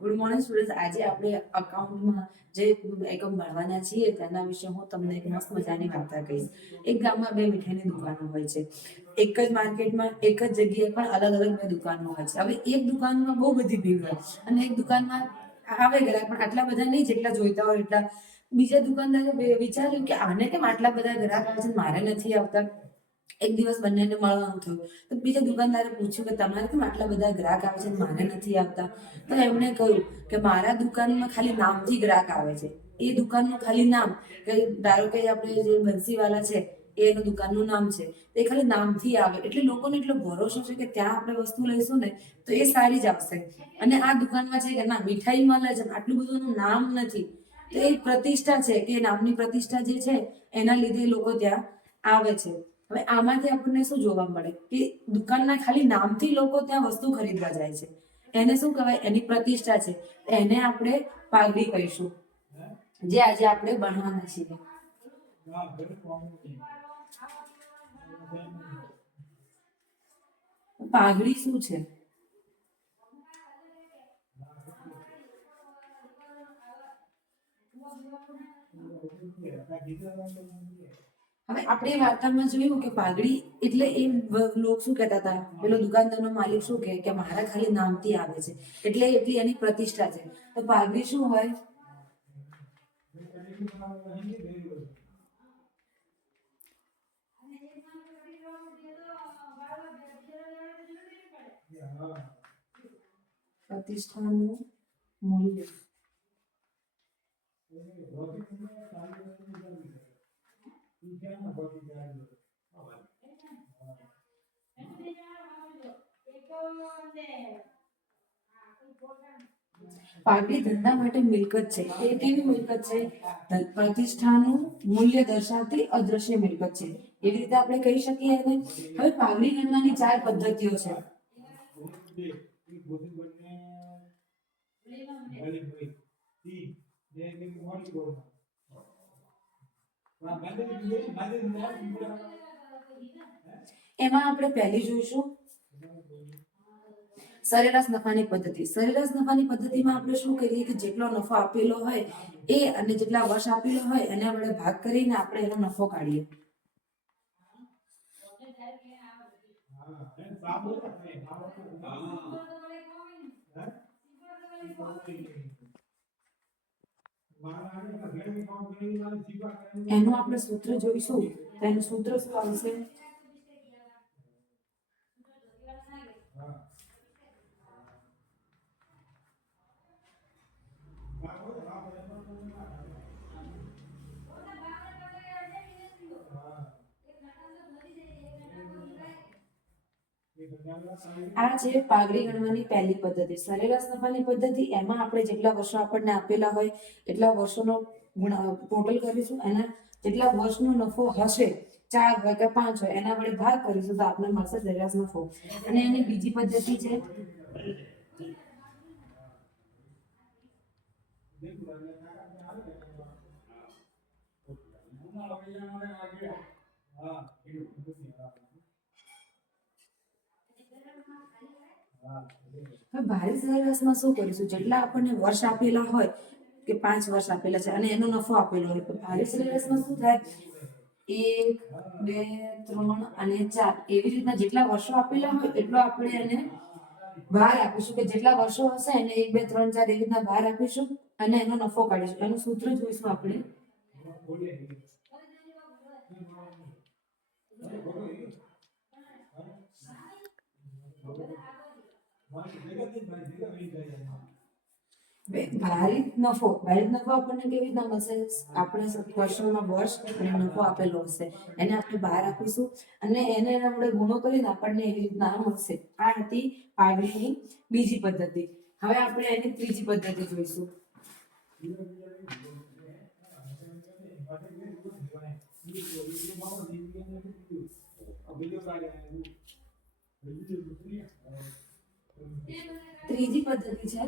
Good morning students. આજે આપણે અકાઉન્ટમાં જે એકમ ભણવાના છીએ તેના વિશે હું તમને એક મસ્ત મજાની વાર્તા કહીશ. એક ગામમાં બે મીઠાઈની દુકાનો હોય છે. એક જ માર્કેટમાં એક જ જગ્યાએ પણ અલગ અલગ બે દુકાનો હોય છે. હવે એક દુકાનમાં બહુ બધી ભીડ હોય અને એક દુકાનમાં આવે ગ્રાહક પણ આટલા બધા નહીં જેટલા જોઈતા હોય એટલા. બીજા દુકાનદારે વિચાર્યું કે આને કેમ આટલા બધા ગ્રાહક આવે છે, મારે નથી આવતા. એક દિવસ બંનેને મળવાનું થયું તો બીજા દુકાનદારે પૂછ્યું કે તમારે કેમ આટલા બધા ગ્રાહક આવે છે, મારે નથી આવતા. તો એમણે કહ્યું કે મારા દુકાનમાં ખાલી નામથી ગ્રાહક આવે છે. એ દુકાનનું ખાલી નામ, કે ધારો કે આપણે જે બંસીવાલા છે એનું દુકાનનું નામ છે, એ ખાલી નામથી આવે એટલે લોકોને એટલો ભરોસો છે કે ત્યાં આપણે વસ્તુ લઈશું ને તો એ સારી જ આવશે. અને આ દુકાનમાં છે કે ના મીઠાઈ મળે છે, આટલું બધું એનું નામ નથી. તો એ પ્રતિષ્ઠા છે કે નામની પ્રતિષ્ઠા જે છે એના લીધે લોકો ત્યાં આવે છે. હવે આમાંથી આપણને શું જોવા મળે કે દુકાનના ખાલી નામથી લોકો ત્યાં વસ્તુ ખરીદવા જાય છે. એને શું કહેવાય? એની પ્રતિષ્ઠા છે. એને આપણે પાઘડી કહીશું, જે આજે આપણે ભણવાના છીએ. પાઘડી શું છે? હવે આપણે વાર્તામાં જોયું કે પાઘડી એટલે એ લોકો શું કહેતા હતા, પેલો દુકાનદારનો માલિક શું કહે કે મારા ખાલી નામથી આવે છે એટલે એટલી એની પ્રતિષ્ઠા છે. તો પાઘડી શું હોય? પ્રતિષ્ઠાનું મૂલ્ય. પાઘડી ધંધા માટે મિલકત છે. એ કેવી મિલકત છે? પ્રતિષ્ઠાનું મૂલ્ય દર્શાવતી અદ્રશ્ય મિલકત છે. એવી રીતે આપણે કહી શકીએ એને. હવે પાઘડી ગણવાની 4 પદ્ધતિઓ છે. એમાં આપણે પહેલી જોઈશું સરેરાશ નફાની પદ્ધતિ. સરેરાશ નફાની પદ્ધતિમાં આપણે શું કરીએ કે જેટલો નફો આપેલો હોય એ અને જેટલા વર્ષ આપેલો હોય એના વડે ભાગ કરીને આપણે એનો નફો કાઢીએ. એનું આપણે સૂત્ર જોઈશું. એનું સૂત્ર શું આવશે? આ છે પાઘડી ગણવાની પહેલી પદ્ધતિ, સરેરાશ નફાની પદ્ધતિ. એમાં આપણે જેટલા વર્ષો આપણને આપેલા હોય એટલા વર્ષોનો ટોટલ કરીશું. એના જેટલા વર્ષનો નફો હશે, 4 હોય કે 5 હોય, એના વડે ભાગ કરીશું તો આપણને મળશે સરેરાશ નફો. અને એની બીજી પદ્ધતિ છે ભારે સરેરાશમાં શું કરીશું? જેટલા આપણને વર્ષ આપેલા હોય કે 5 વર્ષ આપેલા છે અને એનો નફો આપેલો હોય તો ભારે સરેરાશમાં શું થાય? 1, 2, 3 અને 4 એવી રીતના જેટલા વર્ષો આપેલા હોય એટલો આપણે એને ભાર આપીશું, કે જેટલા વર્ષો હશે એને 1, 2, 3, 4 એવી રીતના ભાર આપીશું અને એનો નફો કાઢીશું. એનું સૂત્ર જોઈશું આપણે. ભારિત નફો આપણને કેવી રીતના મળશે? આપણે વર્ષોમાં વર્ષ અને નફો આપેલો હશે એને આપણે બહાર આપીશું અને એને આપણે ગુણો કરીને આપણને એવી રીતના મળશે. આ હતી પાઘડીની બીજી પદ્ધતિ. હવે આપણે એની ત્રીજી પદ્ધતિ જોઈશું. ત્રીજી પદ્ધતિ છે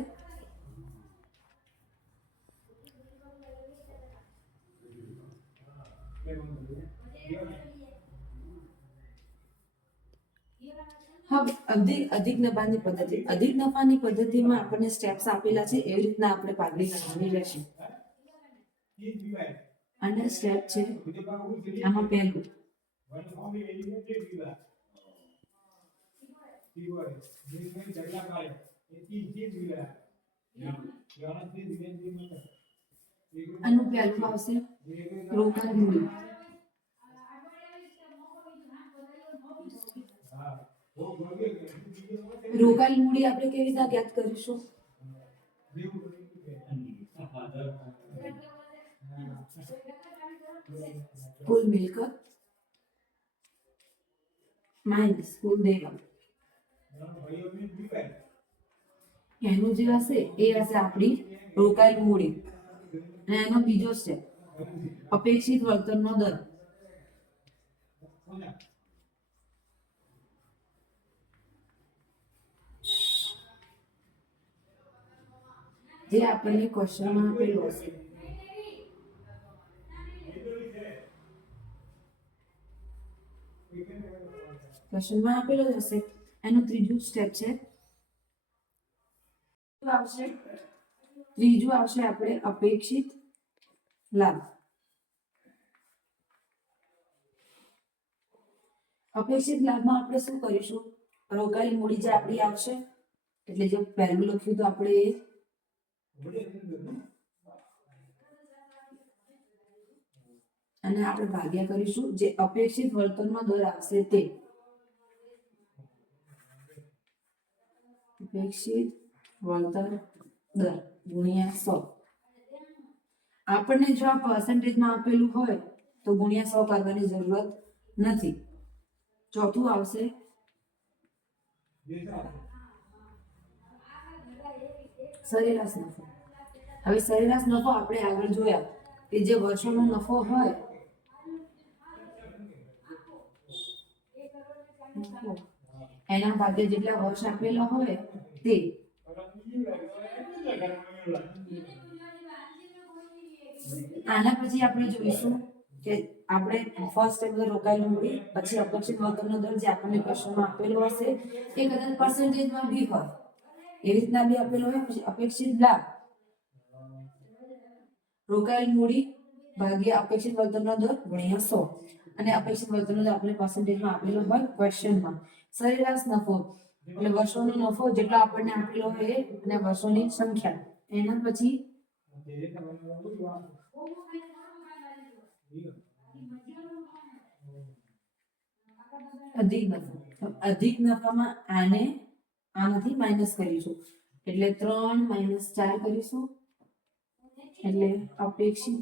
હવે અધિક નફાની પદ્ધતિમાં આપણને સ્ટેપ્સ આપેલા છે, એવી રીતના આપણે પાઘડી કરવાની રહેશે. અને સ્ટેપ છે આમાં પહેલું આનું પહેલું આવશે રોકડ મૂડી. રોકાયેલ મૂડી આપણે કેવી રીતે જ્ઞાત કરીશું? કુલ મિલકત માઇનસ કુલ દેવા, એનું જે હશે એ હશે આપણી રોકાયેલ મૂડી. અને એનો બીજો સ્ટેપ અપેક્ષિત વળતરનો દર. જે આપણને ક્વેશ્ચનમાં આપેલું હશે. ક્વેશ્ચનમાં આપેલો હશે એનું ત્રીજું સ્ટેપ છે. ત્રીજું આવશે આપણે અપેક્ષિત લાભ. અપેક્ષિત લાભમાં આપણે શું કરીશું? રોકાયેલી મૂડી જે આપણી આવશે, એટલે જે પહેલું લખ્યું તો આપણે એ અને આપણે ભાગ્યા કરીશું જે અપેક્ષિત વળતરનો દર આવશે તે. અપેક્ષિત વળતર દર ગુણ્યા 100. આપણને જો આ પર્સન્ટેજમાં આપેલું હોય તો ગુણ્યા 100 કરવાની જરૂરત નથી. ચોથું આવશે સરેરાશ નફો. હવે સરેરાશ નફો આપણે આગળ જોયા કે જે વર્ષોનો નફો હોય એના ભાગે જેટલા વર્ષ આપેલા હોય તે. આના પછી આપણે જોઈશું કે આપણે ફર્સ્ટ સ્ટેપ રોકાયેલી મૂડી, પછી અપેક્ષિત વળતરનો દર જે આપણને ક્વેશ્ચનમાં આપેલો હશે એ કદાચ પર્સન્ટેજમાં બી હોય એવી રીતના બી આપેલો હોય. પછી અપેક્ષિત લાભ રોકાયેલી મૂડી ભાગ્યા અપેક્ષિત વળતરનો દર ગુણ્યા 100. અને અપેક્ષિત વળતરનો દર આપણે પર્સન્ટેજમાં આપેલો હોય ક્વેશ્ચનમાં. સરેરાશ નફો એટલે વર્ષોનો નફો જેટલો આપણને આપેલો હોય અને વર્ષોની સંખ્યા. એના પછી અધિક નફો. અધિક નફામાં આનાથી માઇનસ કરીશું એટલે 3 - 4 કરીશું એટલે અપેક્ષિત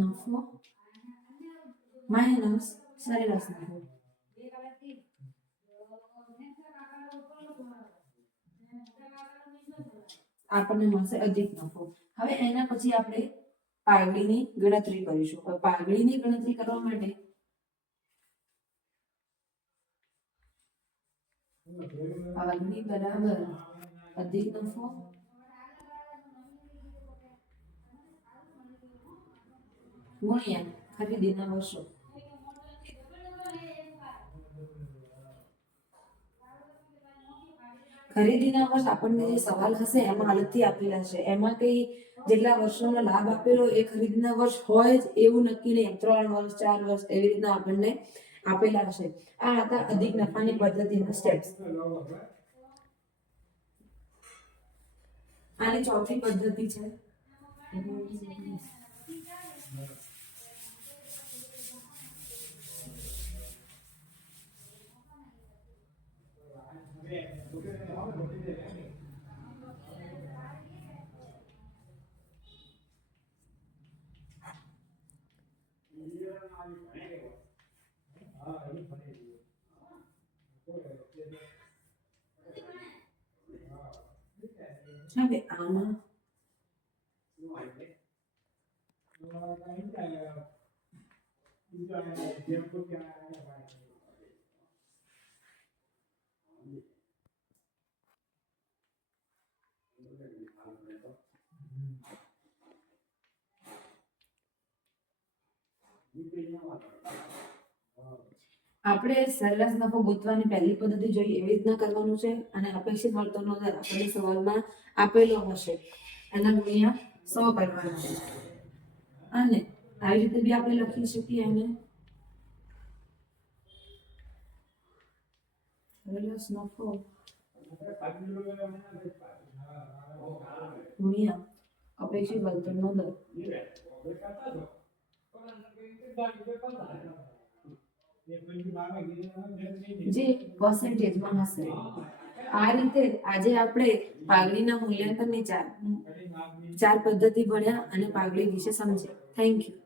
નફો માઇનસ સરેરાશ નફો. આપણને મળશે અધિક નફો. હવે એના પછી આપણે પાઘડીની ગણતરી કરીશું. પાઘડીની ગણતરી કરવા માટે પાઘડી બરાબર અધિક નફો ગુણ્યા ખરીદીના વર્ષો. ખરીદીના વર્ષ આપણને જે સવાલ હશે એમાં અલગથી આપેલા છે. એમાં કઈ જેટલા વર્ષોનો લાભ આપેલો એ ખરીદીના વર્ષ હોય જ એવું નક્કી નહીં. 3 વર્ષ 4 વર્ષ એવી રીતના આપણને આપેલા હશે. આ હતા અધિક નફાની પદ્ધતિના સ્ટેપ્સ. આની ચોથી પદ્ધતિ છે હવે આમાં આપણે સરેરાશ નફો ગોતવાની પહેલી પદ્ધતિ જોઈએ એવી રીતના કરવાનું છે અને અપેક્ષિત વળતરનો દર આપણને સવાલમાં આપેલો હશે એના ગુણ્યા 100 કરવાના છે અને આવી રીતે બી આપણે લખી શકીએ એને સરેરાશ નફો ગુણ્યા અપેક્ષિત વળતરનો દર જે પર્સન્ટેજમાં હશે. આ રીતે આજે આપણે પાઘડીના મૂલ્યાંકનની ચાર પદ્ધતિ ભણ્યા અને પાઘડી વિશે સમજ્યા. Thank you.